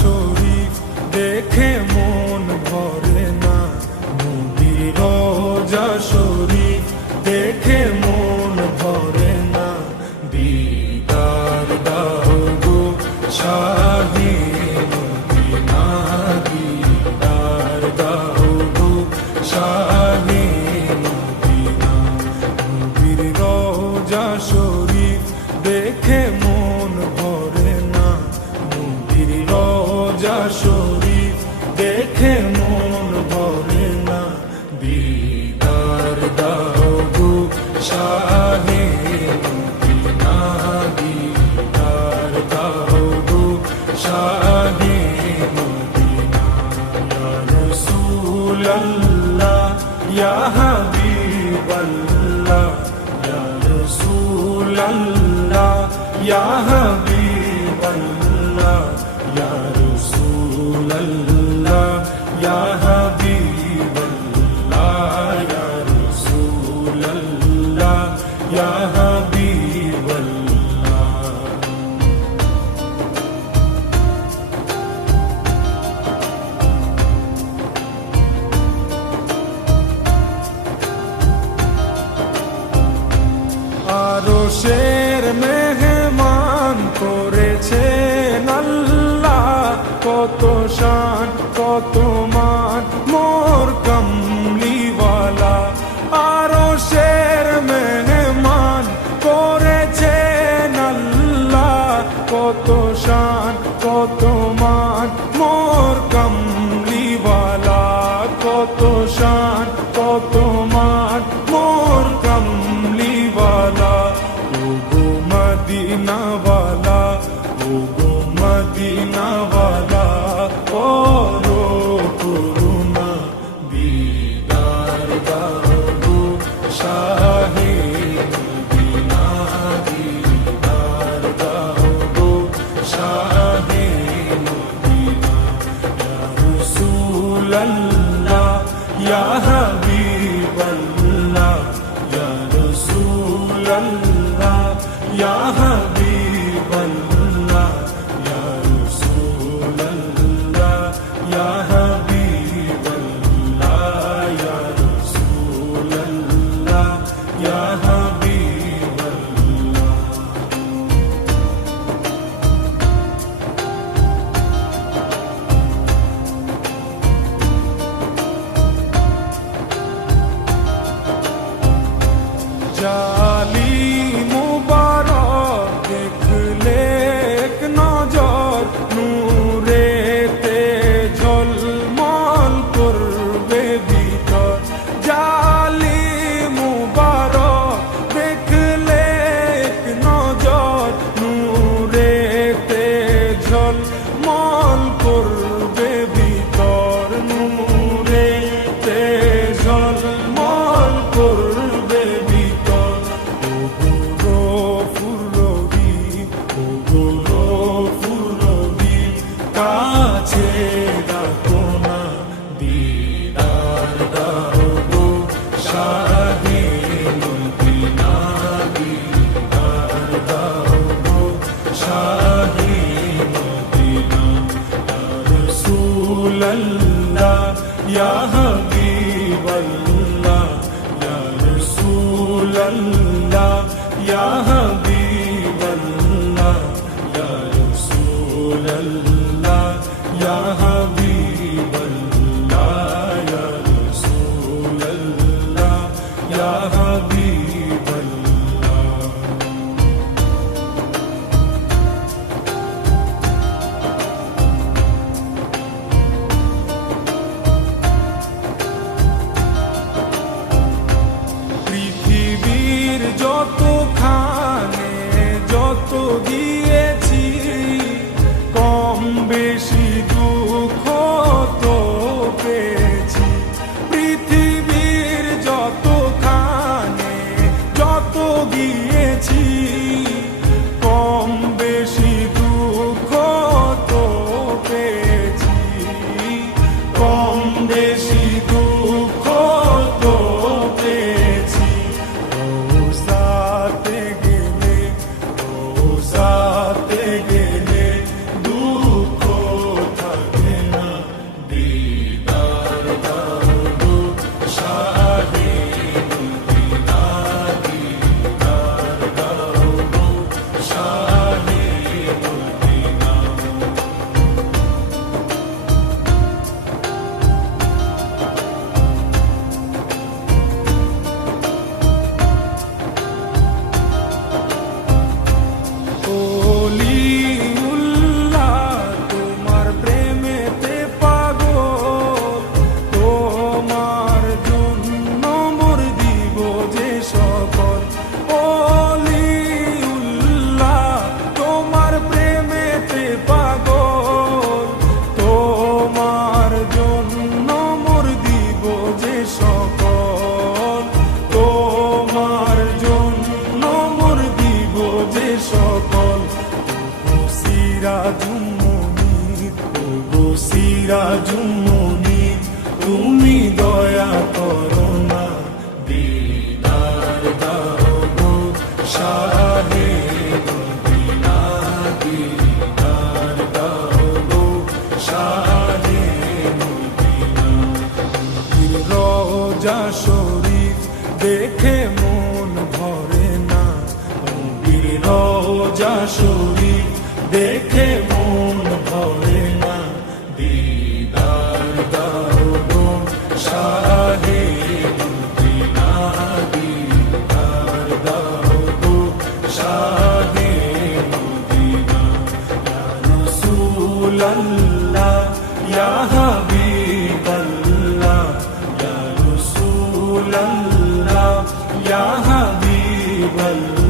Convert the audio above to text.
শরীফ দেখে মন ভরে না, নবীর রওজা শরীফ দেখে মন ভরে না। দিদার দাও গো শাহে মদিনা, দিদার দাও গো শাহে মদিনা। নবীর রওজা শরীফ দেখে মন ভরে না, নবীর রওজা শরীফ দেখে মন ভরে না। দিদার দাও গো শাহে মদিনা, দিদার দাও গো শাহে মদিনা। ইয়া রাসূলাল্লাহ ইয়া হাবিবাল্লাহ, ইয়া রাসূলাল্লাহ ইয়া হাবিবাল্লাহ, ইয়া রাসূলাল্লাহ ইয়া হাবিবাল্লাহ, ইয়া রাসূলাল্লাহ ইয়া হাবিবাল্লাহ। আরশের মেহমান করেছেন আল্লাহ, কত শান কত মান মোর কমলিওয়ালা। আরশের মেহমান করেছেন আল্লাহ, কত শান কত মান মোর কমলিওয়ালা, কত শান কত মান মোর কমলিওয়ালা। ওগো মদিনাওয়ালা, ওগো মদিনাওয়ালা, করো করুণা। দিদার দাও গো শাহে মদিনা, দিদার দাও গো শাহে মদিনা। ইয়া রাসূলাল্লাহ ইয়া হাবিবাল্লাহ, ইয়া রাসূলাল্লাহ ইয়া হাবিবাল্লাহ, ইয়া রাসূলাল্লাহ ইয়া হাবিবাল্লাহ, ইয়া রাসূলাল্লাহ ইয়া হাবিবাল্লাহ। জালি মুবারক দেখলে এক নজর, নূরেতে ঝলমল করবে ভিতর। জালি মুবারক দেখলে এক নজর, নূরেতে ঝলমল করবে ভিতর, নূরেতে ঝলমল করবে ভিতর। ওগো গফুর রহিম, ওগো গফুর রহিম, কাছে ডাকো না। দিদার দাও গো শাহে মদিনা, দিদার দাও গো শাহে মদিনা। ইয়া রাসূলাল্লাহ ইয়া হাবিবাল্লাহ, ইয়া রাসূলাল্লাহ ইয়া হাবিবাল্লাহ, ইয়া রাসূলাল্লাহ ইয়া হাবিবাল্লাহ, ইয়া রাসূলাল্লাহ ইয়া হাবিবাল্লাহ। পৃথিবীর যত খান জুমনি তুমি দয়া করো না দিদার দাও গো শাহে মদিনা দিদার দাও গো শাহে মদিনা রোজা শরীফ দেখে মন ভরে না রোজা শরীফ দেখে মন ভরে না দিদার দাও গো শাহে মদিনা দিদার দাও গো শাহে মদিনা ইয়া রাসূলাল্লাহ ইয়া হাবিবাল্লাহ ইয়া রাসূলাল্লাহ ইয়া হাবিবাল্লাহ